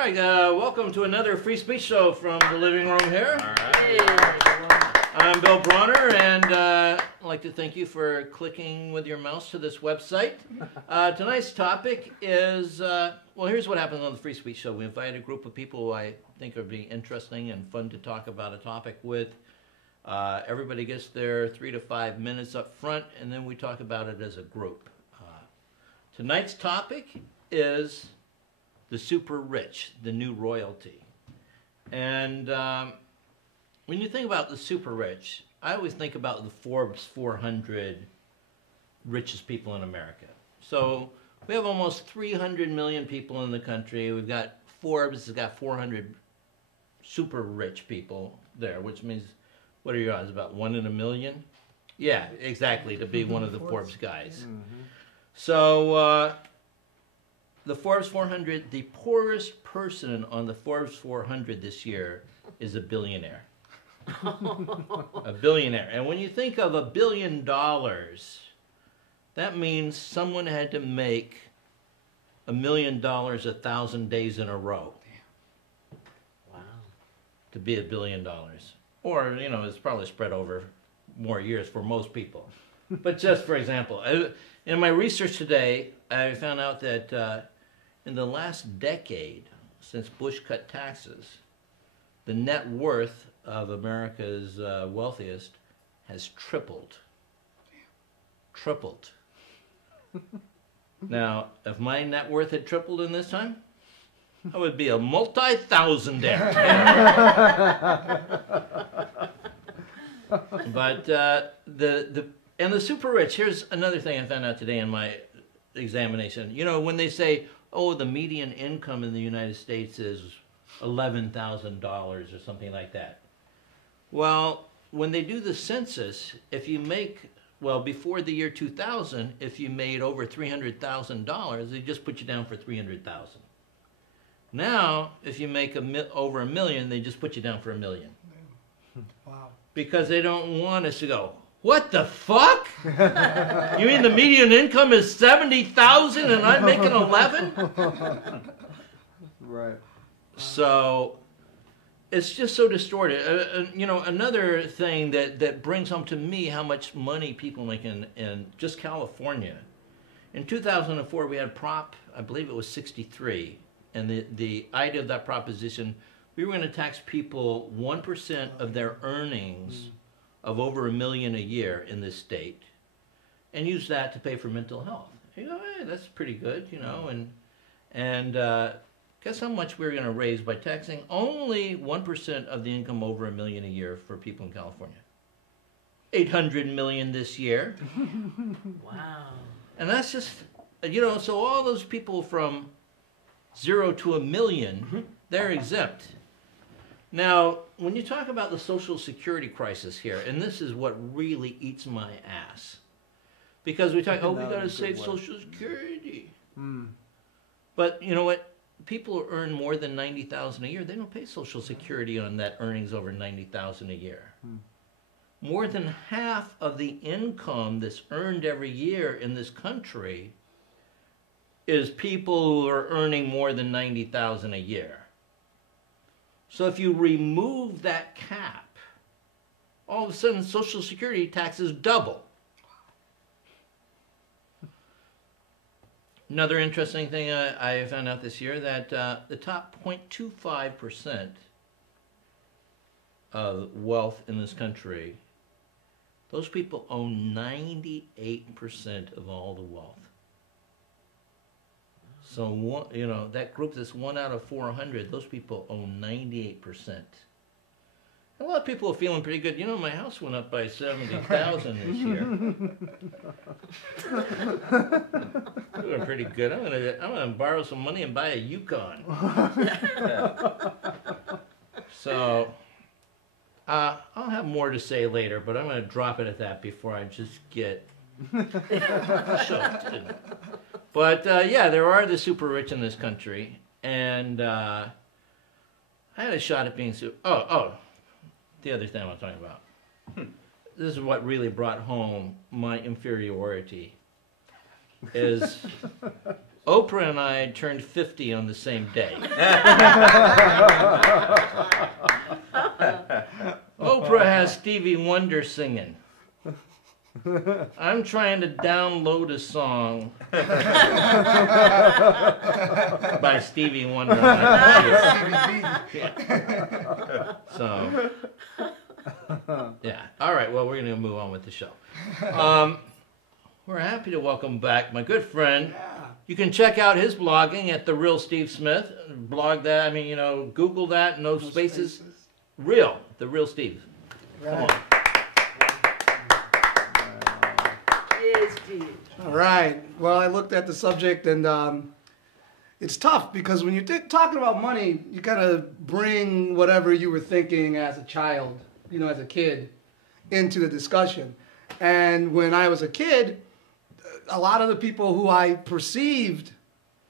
right, welcome to another free speech show from the living room here. All right. I'm Bill Bronner, and I'd like to thank you for clicking with your mouse to this website. Tonight's topic is, well, here's what happens on the free speech show. We invite a group of people who I think would be interesting and fun to talk about a topic with. Everybody gets their 3 to 5 minutes up front, and then we talk about it as a group. Tonight's topic is the super rich, the new royalty. And when you think about the super rich, I always think about the Forbes 400 richest people in America. So we have almost 300 million people in the country. We've got Forbes has got 400 super rich people there, which means, what are your odds, about 1 in a million? Yeah, exactly, to be one of the Forbes guys. Mm-hmm. So the Forbes 400, the poorest person on the Forbes 400 this year is a billionaire. A billionaire. And when you think of $1 billion, that means someone had to make $1 million 1,000 days in a row. Wow. To be $1 billion. Or, you know, it's probably spread over more years for most people. But just for example, in my research today, I found out that in the last decade, since Bush cut taxes, the net worth of America's wealthiest has tripled. Tripled. Now, if my net worth had tripled in this time, I would be a multi-thousandaire. But and the super rich, here's another thing I found out today in my examination. You know, when they say, oh, the median income in the United States is $11,000 or something like that. Well, when they do the census, if you make, well, before the year 2000, if you made over $300,000, they just put you down for $300,000. Now, if you make over $1 million, they just put you down for $1 million. Wow. Because they don't want us to go, what the fuck? You mean the median income is $70,000 and I'm making 11? Right. So it's just so distorted. You know, another thing that brings home to me how much money people make in just California. In 2004, we had Prop, I believe it was 63, and the idea of that proposition, we were going to tax people 1% of their earnings of over $1 million a year in this state, and use that to pay for mental health. You go, hey, that's pretty good, you know, and guess how much we're going to raise by taxing only 1% of the income over $1 million a year for people in California. $800 million this year. Wow. And that's just, you know, so all those people from 0 to $1 million, they're exempt. Now, when you talk about the Social Security crisis here, and this is what really eats my ass, because we talk, oh, we got to save Social Security. But you know what? People who earn more than $90,000 a year, they don't pay Social Security on that earnings over $90,000 a year. More than half of the income that's earned every year in this country is people who are earning more than $90,000 a year. So if you remove that cap, all of a sudden Social Security taxes double. Another interesting thing I found out this year, that the top 0.25% of wealth in this country, those people own 98% of all the wealth. So, you know, that group that's 1 out of 400, those people own 98%. A lot of people are feeling pretty good. You know, my house went up by $70,000 this year. Doing pretty good. I'm gonna borrow some money and buy a Yukon. So I'll have more to say later, but I'm gonna drop it at that before I just get choked. But yeah, there are the super rich in this country, and I had a shot at being super. The other thing I was talking about. This is what really brought home my inferiority. Is Oprah and I turned 50 on the same day. Oprah has Stevie Wonder singing. I'm trying to download a song by Stevie Wonder. So, yeah. All right, well, we're going to move on with the show. We're happy to welcome back my good friend. You can check out his blogging at theRealSteveSmith. Blog that, I mean, you know, Google that, no spaces. Real, The Real Steve. Right. Come on. Yes, Steve. All right. Well, I looked at the subject, and it's tough because when you're talking about money, you kind of bring whatever you were thinking as a child, you know, as a kid, into the discussion. And when I was a kid, a lot of the people who I perceived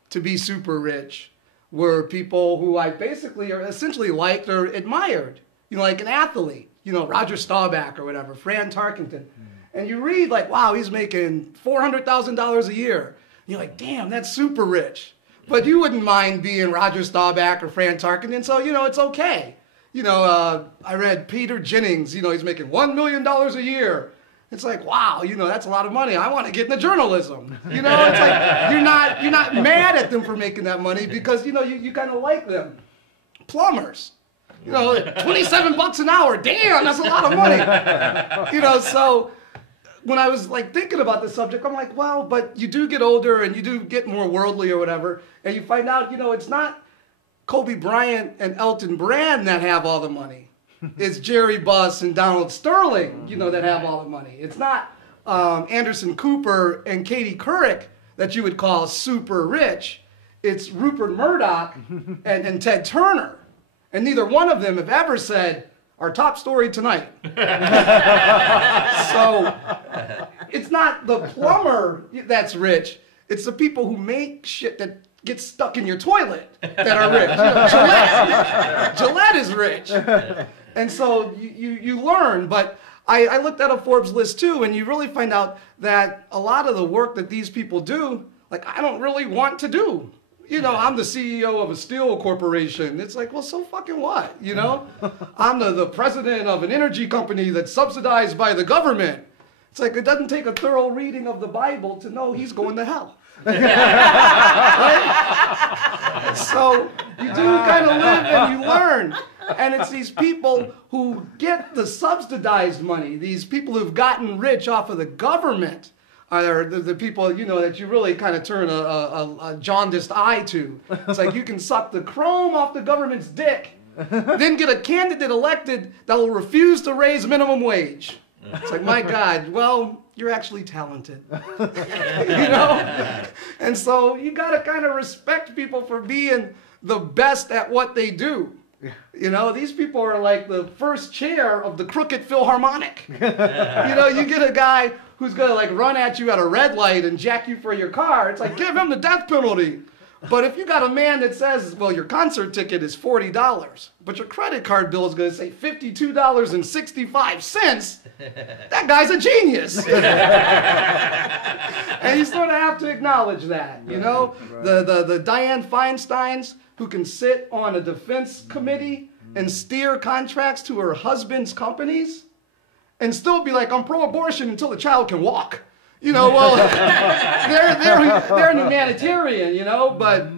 to be super rich were people who I basically or essentially liked or admired. You know, like an athlete, you know, Roger Staubach or whatever, Fran Tarkenton. And you read like, wow, he's making $400,000 a year. And you're like, damn, that's super rich. But you wouldn't mind being Roger Staubach or Fran Tarkenton, so, you know, it's okay. You know, I read Peter Jennings, you know, he's making $1 million a year. It's like, wow, you know, that's a lot of money. I want to get into journalism. You know, it's like you're not mad at them for making that money because, you know, you kind of like them. Plumbers, you know, $27 an hour. Damn, that's a lot of money. You know, so when I was like thinking about the subject, I'm like, well, but you do get older and you do get more worldly or whatever, and you find out, you know, it's not Kobe Bryant and Elton Brand that have all the money. It's Jerry Buss and Donald Sterling, you know, that have all the money. It's not Anderson Cooper and Katie Couric that you would call super rich. It's Rupert Murdoch and Ted Turner. And neither one of them have ever said, our top story tonight. So it's not the plumber that's rich. It's the people who make shit that gets stuck in your toilet that are rich. You know, Gillette is rich. And so you learn, but I looked at a Forbes list too, and you really find out that a lot of the work that these people do, like I don't really want to do. You know, I'm the CEO of a steel corporation. It's like, well, so fucking what, you know? I'm the president of an energy company that's subsidized by the government. It's like, it doesn't take a thorough reading of the Bible to know he's going to hell. Right? So you do kind of live and you learn. And it's these people who get the subsidized money, these people who've gotten rich off of the government, are the people, you know, that you really kind of turn a jaundiced eye to. It's like you can suck the chrome off the government's dick, then get a candidate elected that will refuse to raise minimum wage. It's like, my God, well, you're actually talented. You know? And so you got to kind of respect people for being the best at what they do. You know, these people are like the first chair of the Crooked Philharmonic. You know, you get a guy who's going to like run at you at a red light and jack you for your car. It's like, give him the death penalty. But if you got a man that says, well, your concert ticket is $40, but your credit card bill is going to say $52.65, that guy's a genius. And you sort of have to acknowledge that, you know? The Dianne Feinsteins who can sit on a defense committee and steer contracts to her husband's companies and still be like, I'm pro-abortion until the child can walk. You know, well, they're a humanitarian, you know, but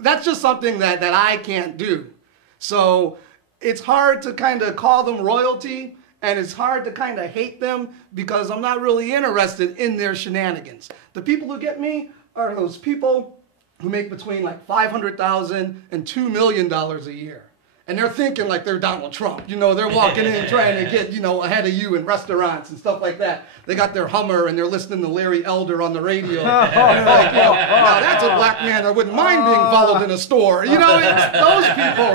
that's just something that I can't do. So it's hard to kind of call them royalty, and it's hard to kind of hate them because I'm not really interested in their shenanigans. The people who get me are those people who make between like $500,000 and $2 million a year. And they're thinking like they're Donald Trump. You know, they're walking in trying to get, you know, ahead of you in restaurants and stuff like that. They got their Hummer and they're listening to Larry Elder on the radio. And they're like, you know, now that's a black man that wouldn't mind being followed in a store. You know, it's those people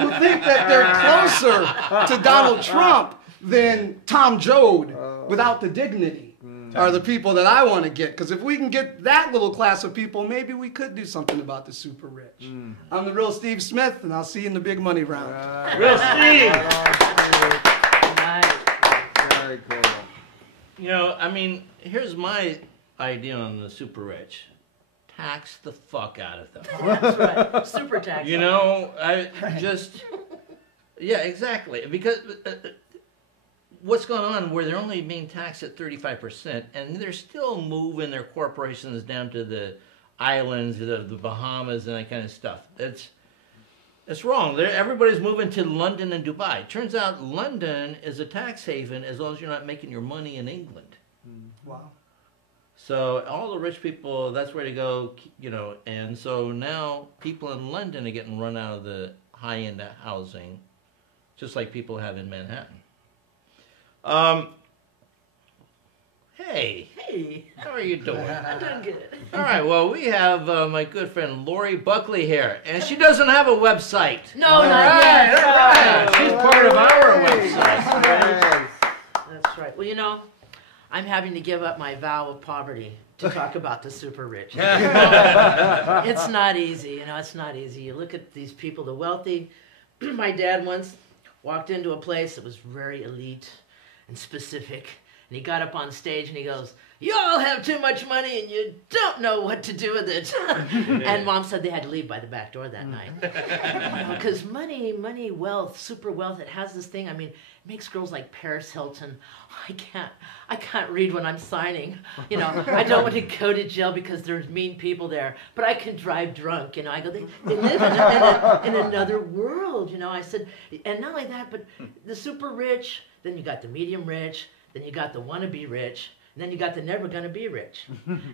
who think that they're closer to Donald Trump than Tom Joad without the dignity. Are the people that I want to get. Because if we can get that little class of people, maybe we could do something about the super rich. I'm the real Steve Smith, and I'll see you in the big money round. Real Steve! Nice. Very cool. You know, I mean, here's my idea on the super rich. tax the fuck out of them. That's right. Super tax. You know, I just, yeah, exactly. Because what's going on where they're only being taxed at 35%, and they're still moving their corporations down to the islands, the Bahamas, and that kind of stuff. It's wrong. Everybody's moving to London and Dubai. Turns out London is a tax haven as long as you're not making your money in England. Wow. So all the rich people, that's where to go, you know. And so now people in London are getting run out of the high-end housing, just like people have in Manhattan. Hey. Hey. How are you doing? I'm doing good. All right, well, we have my good friend Laurie Buckley here, and she doesn't have a website. No, not yet. Right. She's part of our website. That's right. Well, you know, I'm having to give up my vow of poverty to talk about the super rich. It's not easy, you know, it's not easy. You look at these people, the wealthy. My dad once walked into a place that was very elite and specific, and he got up on stage and he goes, "You all have too much money and you don't know what to do with it." And Mom said they had to leave by the back door that night. Because money, wealth, super wealth, it has this thing, I mean, it makes girls like Paris Hilton, I can't read when I'm signing. You know, I don't want to go to jail because there's mean people there, but I can drive drunk. You know, I go, they live in another world, you know. I said, and not only that, but the super rich, then you got the medium rich, then you got the wannabe rich, and then you got the never gonna be rich.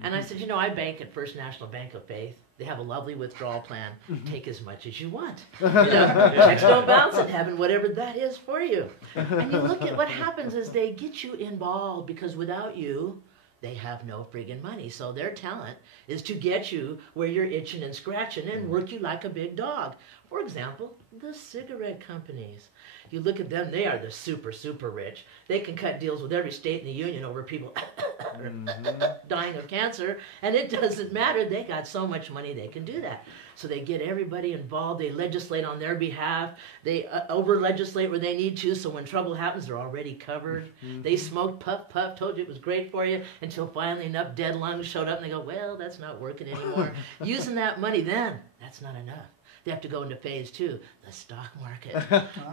And I said, you know, I bank at First National Bank of Faith. They have a lovely withdrawal plan. Take as much as you want. You know, checks don't bounce in heaven, whatever that is for you. And you look at what happens is they get you involved because without you, they have no friggin' money. So their talent is to get you where you're itching and scratching and work you like a big dog. For example, the cigarette companies. You look at them, they are the super, super rich. They can cut deals with every state in the union over people dying of cancer, and it doesn't matter. They got so much money they can do that. So they get everybody involved. They legislate on their behalf. They over-legislate where they need to, so when trouble happens, they're already covered. They smoke, puff, puff, told you it was great for you, until finally enough dead lungs showed up, and they go, well, that's not working anymore. Using that money then, that's not enough. They have to go into phase 2, the stock market.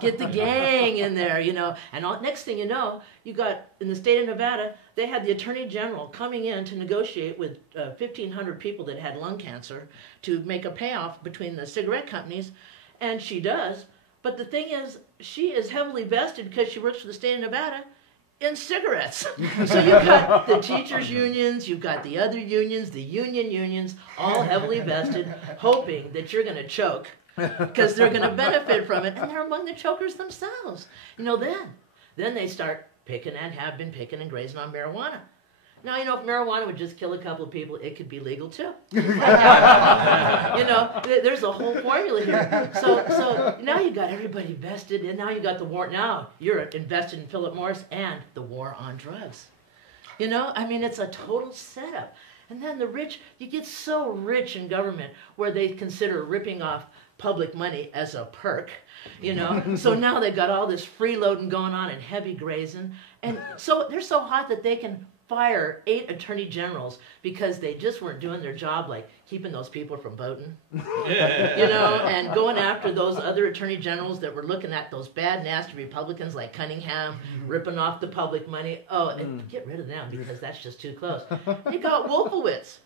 Get the gang in there, you know. And next thing you know, you got, in the state of Nevada, they had the Attorney General coming in to negotiate with 1,500 people that had lung cancer to make a payoff between the cigarette companies, and she does. But the thing is, she is heavily vested because she works for the state of Nevada in cigarettes. So you've got the teachers' unions, you've got the other unions, the unions, all heavily vested, hoping that you're going to choke because they're going to benefit from it, and they're among the chokers themselves. You know, then they start picking and have been picking and grazing on marijuana. Now, you know, if marijuana would just kill a couple of people, it could be legal too. You know, there's a whole formula here. So now you got everybody vested, and now you got the war. Now you're invested in Philip Morris and the war on drugs. You know, I mean, it's a total setup. And then the rich, you get so rich in government where they consider ripping off public money as a perk, you know. So now they've got all this freeloading going on and heavy grazing. And so they're so hot that they can fire 8 attorney generals because they just weren't doing their job, like keeping those people from voting, you know, and going after those other attorney generals that were looking at those bad, nasty Republicans like Cunningham, ripping off the public money. Oh, and get rid of them because that's just too close. You got Wolfowitz.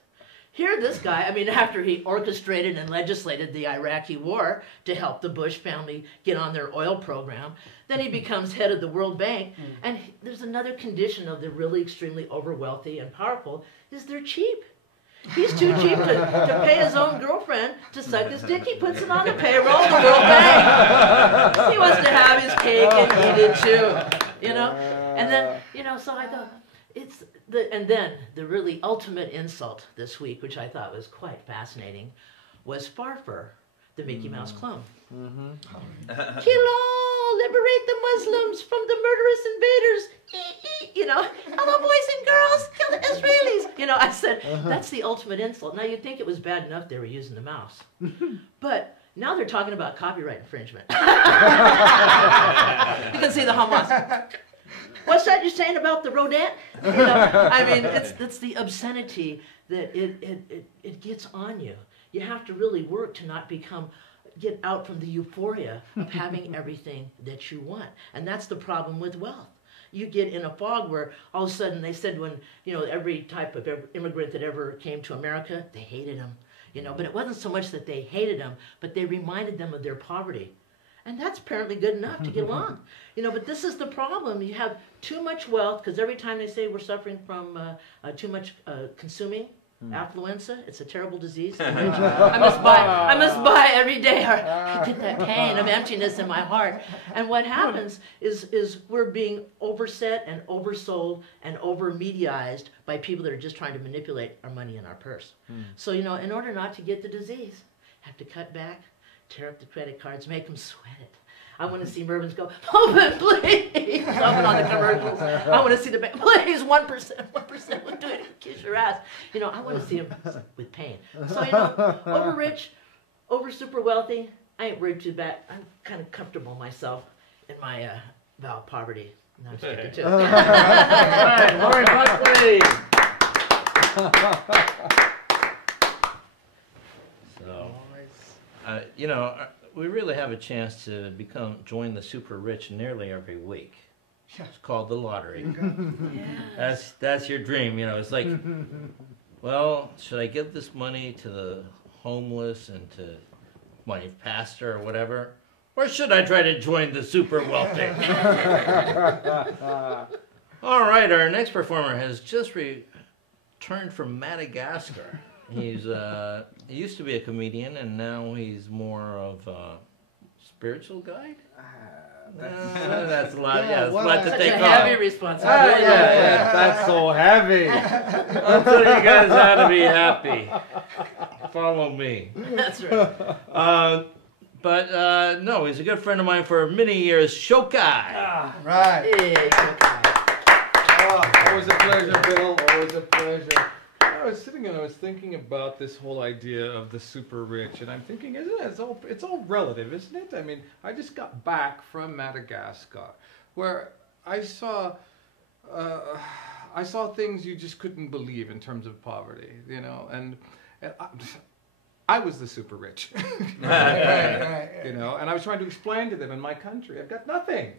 Here, this guy, I mean, after he orchestrated and legislated the Iraqi war to help the Bush family get on their oil program, then he becomes head of the World Bank. And there's another condition of the really extremely over-wealthy and powerful is they're cheap. He's too cheap to pay his own girlfriend to suck his dick. He puts it on the payroll of the World Bank. He wants to have his cake and eat it too, you know? And then, you know, so I go, and then the really ultimate insult this week, which I thought was quite fascinating, was Farfur, the Mickey Mouse clone. Kill all, liberate the Muslims from the murderous invaders. You know, hello boys and girls, kill the Israelis. You know, I said, that's the ultimate insult. Now you'd think it was bad enough they were using the mouse. But now they're talking about copyright infringement. You can see the Hamas. What's that you're saying about the rodent? You know, I mean, it's the obscenity that it gets on you. You have to really work to not get out from the euphoria of having everything that you want. And that's the problem with wealth. You get in a fog where all of a sudden they said when, you know, every type of immigrant that ever came to America, they hated them. You know, but it wasn't so much that they hated them, but they reminded them of their poverty. And that's apparently good enough to get along. You know, but this is the problem. You have too much wealth, because every time they say we're suffering from too much consuming, affluenza, it's a terrible disease. I must buy every day. I get that pain of emptiness in my heart. And what happens is we're being overset and oversold and over-mediaized by people that are just trying to manipulate our money in our purse. So, you know, in order not to get the disease, have to cut back, tear up the credit cards, make them sweat it. I want to see Mervyn's go, oh, but please. Open on the commercials. I want to see the bank. Please, 1% will do it. Kiss your ass. You know, I want to see him with pain. So, you know, over rich, over super wealthy, I ain't worried too bad. I'm kind of comfortable myself in my vow of poverty. Now I'm sticking to it. All right, Laurie Buckley. So, you know, we really have a chance to join the super rich nearly every week. It's called the lottery. Yes. That's your dream, you know. It's like, well, should I give this money to the homeless and to my pastor or whatever, or should I try to join the super wealthy? All right, our next performer has just returned from Madagascar. He's he used to be a comedian, and now he's more of a spiritual guide. That's a lot. Yeah, it's a lot to Such take a off. heavy responsibility. Yeah, that's so heavy. I'll tell you guys how to be happy. Follow me. That's right. But no, he's a good friend of mine for many years. Chokai. Right. Hey, Always a pleasure, Bill. Always a pleasure. I was sitting and I was thinking about this whole idea of the super rich, and I'm thinking, it's all relative, isn't it? I mean, I just got back from Madagascar, where I saw things you just couldn't believe in terms of poverty, you know, and I was the super rich, Right. you know, and I was trying to explain to them in my country, I've got nothing,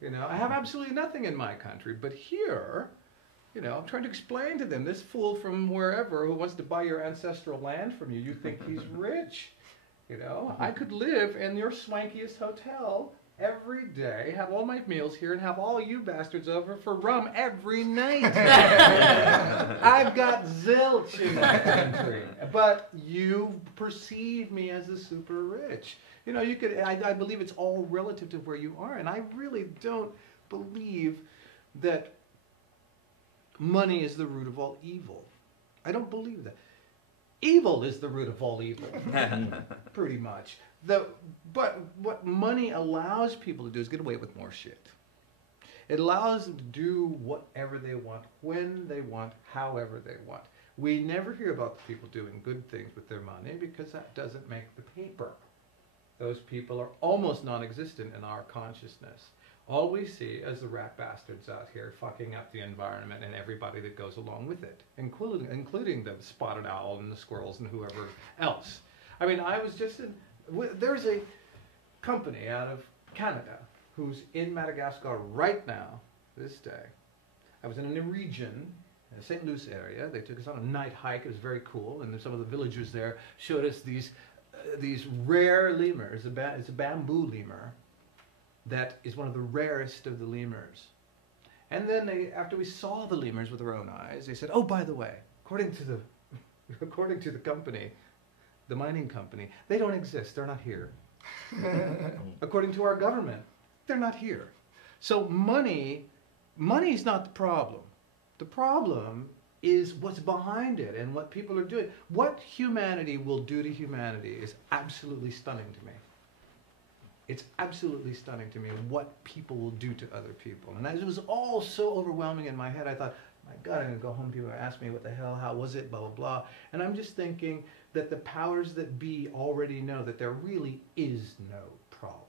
you know, I have absolutely nothing in my country, but here, you know, I'm trying to explain to them, this fool from wherever who wants to buy your ancestral land from you, you think he's rich. You know, I could live in your swankiest hotel every day, have all my meals here, and have all you bastards over for rum every night. I've got zilch in my country. But you perceive me as a super rich. You know, you could, I believe it's all relative to where you are, and I really don't believe that money is the root of all evil. I don't believe that. Evil is the root of all evil, pretty much. But what money allows people to do is get away with more shit. It allows them to do whatever they want, when they want, however they want. We never hear about the people doing good things with their money because that doesn't make the paper. Those people are almost non-existent in our consciousness. All we see is the rat bastards out here fucking up the environment and everybody that goes along with it, including the spotted owl and the squirrels and whoever else. I mean, I was just in... There's a company out of Canada who's in Madagascar right now, this day. I was in a region, in the St. Louis area. They took us on a night hike. It was very cool. And then some of the villagers there showed us these rare lemurs. It's a bamboo lemur that is one of the rarest of the lemurs. And then after we saw the lemurs with our own eyes, they said, oh, by the way, according to the company, the mining company, they don't exist. They're not here. According to our government, they're not here. So money's not the problem. The problem is what's behind it and what people are doing. What humanity will do to humanity is absolutely stunning to me. It's absolutely stunning to me what people will do to other people. And it was all so overwhelming in my head. I thought, my God, I'm going to go home. People are asking me, what the hell, how was it, blah, blah, blah. And I'm just thinking that the powers that be already know that there really is no problem.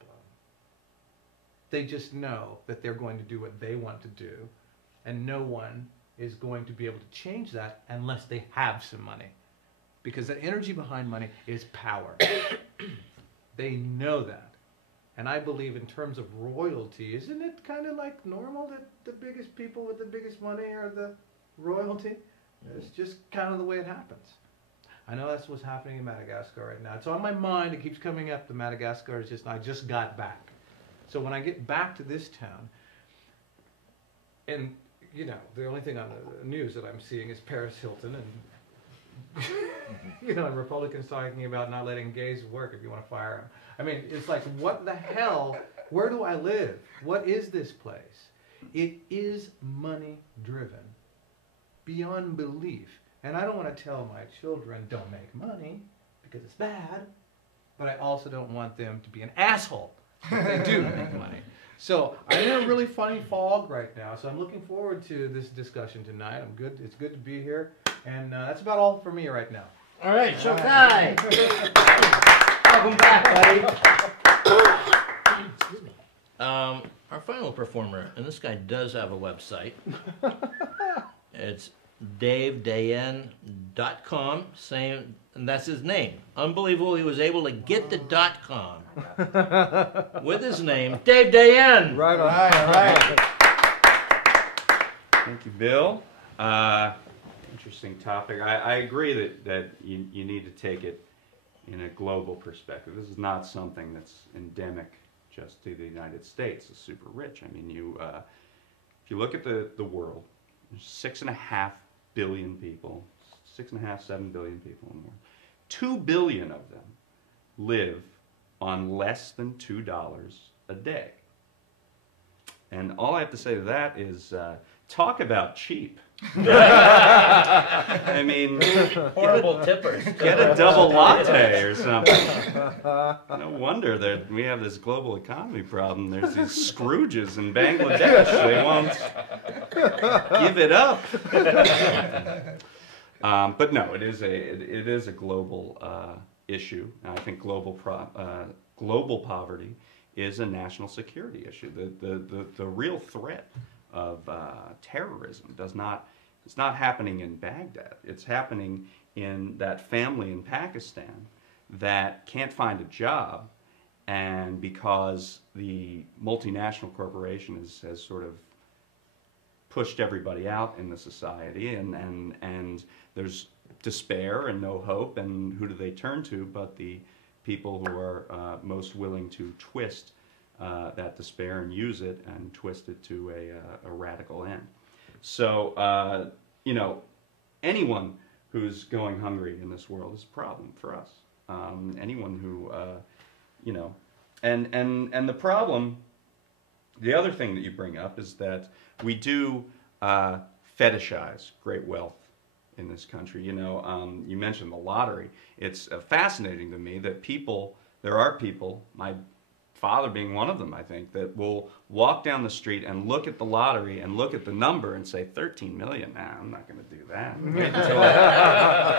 They just know that they're going to do what they want to do, and no one is going to be able to change that unless they have some money. Because the energy behind money is power. They know that. And I believe in terms of royalty, isn't it kind of like normal that the biggest people with the biggest money are the royalty? It's just kind of the way it happens. I know that's what's happening in Madagascar right now. It's on my mind. It keeps coming up. The Madagascar is just, I just got back. So when I get back to this town, and you know, the only thing on the news that I'm seeing is Paris Hilton and, you know, and Republicans talking about not letting gays work if you want to fire them. I mean, it's like, what the hell? Where do I live? What is this place? It is money driven beyond belief. And I don't want to tell my children don't make money because it's bad, but I also don't want them to be an asshole if they do make money. So I'm in a really funny fog right now, so I'm looking forward to this discussion tonight. I'm good. It's good to be here, and that's about all for me right now. All right, Chokai. Welcome back, buddy. Excuse me. Our final performer, and this guy does have a website. It's DaveDayen.com, and that's his name. Unbelievable, he was able to get the .com with his name, Dave Dayen. Right on. Right. Thank you, Bill. Interesting topic. I agree that you need to take it in a global perspective. This is not something that's endemic just to the United States, the super rich. I mean, if you look at the world, there's 6.5 billion people, 7 billion people in the world. 2 billion of them live on less than $2 a day. And all I have to say to that is, talk about cheap. I mean, Horrible tippers. get a double latte or something. No wonder that we have this global economy problem. There's these Scrooges in Bangladesh. They won't give it up. But no, it is a global issue. And I think global poverty is a national security issue. The real threat of terrorism it's not happening in Baghdad. It's happening in that family in Pakistan that can't find a job, and because the multinational corporation has sort of pushed everybody out in the society, and there's despair and no hope, and who do they turn to but the people who are most willing to twist that despair and use it and twist it to a radical end. So, you know, anyone who's going hungry in this world is a problem for us. Anyone who, you know, and the problem, the other thing that you bring up is that we do fetishize great wealth in this country. You know, you mentioned the lottery. It's fascinating to me that there are people, my father being one of them, I think, that will walk down the street and look at the lottery and look at the number and say, 13 million? Nah, I'm not going to do that.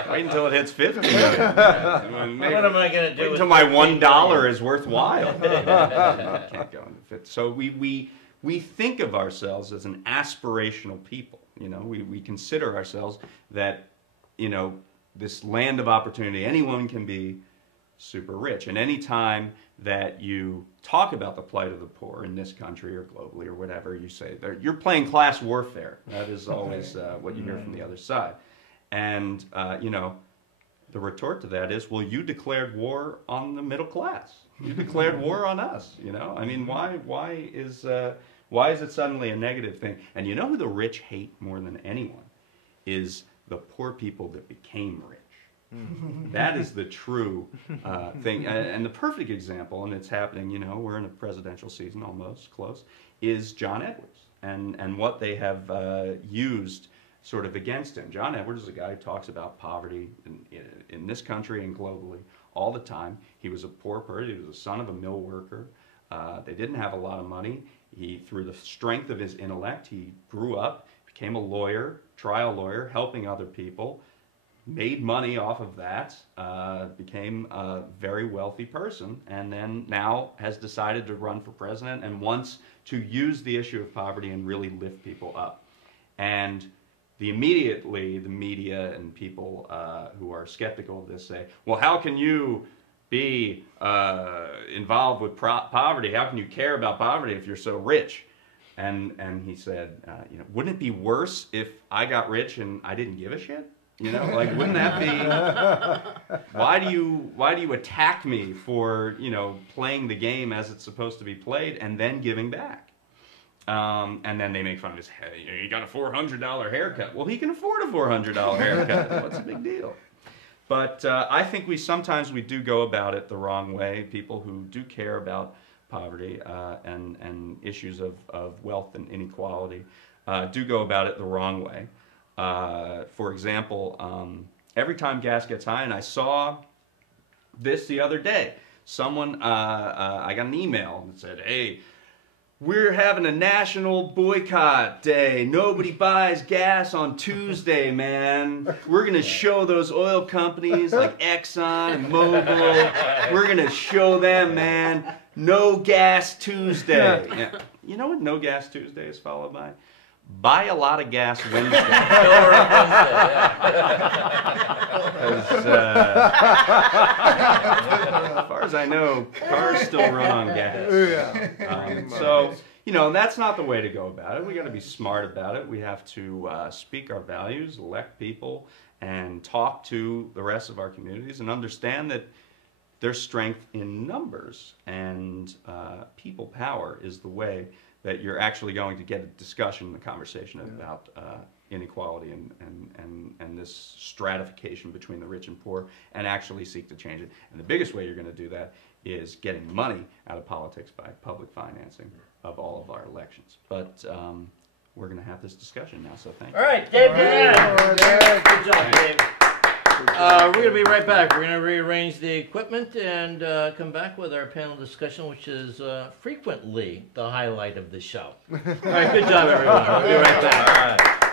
Wait until it hits 50 million. What am I going to do? Wait until my $1 is worthwhile. Can't go into fit. So we think of ourselves as an aspirational people. You know, we consider ourselves that, you know, this land of opportunity, anyone can be super rich. And any time that you talk about the plight of the poor in this country or globally or whatever, you say you're playing class warfare. That is always what you hear from the other side. And, you know, the retort to that is, well, you declared war on the middle class. You declared war on us, you know? I mean, why is it suddenly a negative thing? And you know who the rich hate more than anyone? Is the poor people that became rich. That is the true thing. And the perfect example, and it's happening, you know, we're in a presidential season almost, close, is John Edwards and what they have used sort of against him. John Edwards is a guy who talks about poverty in this country and globally all the time. He was a poor person. He was the son of a mill worker. They didn't have a lot of money. Through the strength of his intellect, he grew up, became a lawyer, trial lawyer, helping other people, made money off of that, became a very wealthy person, and then now has decided to run for president and wants to use the issue of poverty and really lift people up. And immediately the media and people who are skeptical of this say, well, how can you be involved with poverty? How can you care about poverty if you're so rich? And he said, you know, wouldn't it be worse if I got rich and I didn't give a shit? You know, like, wouldn't that be? Why do you attack me for, you know, playing the game as it's supposed to be played and then giving back? And then they make fun of his, hey, you got a $400 haircut. Well, he can afford a $400 haircut. What's the big deal? But I think sometimes we do go about it the wrong way. People who do care about poverty and issues of wealth and inequality do go about it the wrong way. For example, every time gas gets high, and I saw this the other day, someone, I got an email that said, hey, we're having a national boycott day. Nobody buys gas on Tuesday, man. We're going to show those oil companies like Exxon and Mobil. We're going to show them, man, no gas Tuesday. Yeah. You know what no gas Tuesday is followed by? Buy a lot of gas Wednesday. As far as I know, cars still run on gas. So, you know, that's not the way to go about it. We got to be smart about it. We have to speak our values, elect people, and talk to the rest of our communities and understand that there's strength in numbers, and people power is the way that you're actually going to get a discussion and a conversation about inequality and this stratification between the rich and poor, and actually seek to change it. And the biggest way you're going to do that is getting money out of politics by public financing of all of our elections. But we're going to have this discussion now, so thank you. All right, Dave Dayen. Good job, Dave. We're going to be right back. We're going to rearrange the equipment and come back with our panel discussion, which is frequently the highlight of the show. All right, good job, everyone. We'll be right back. All right.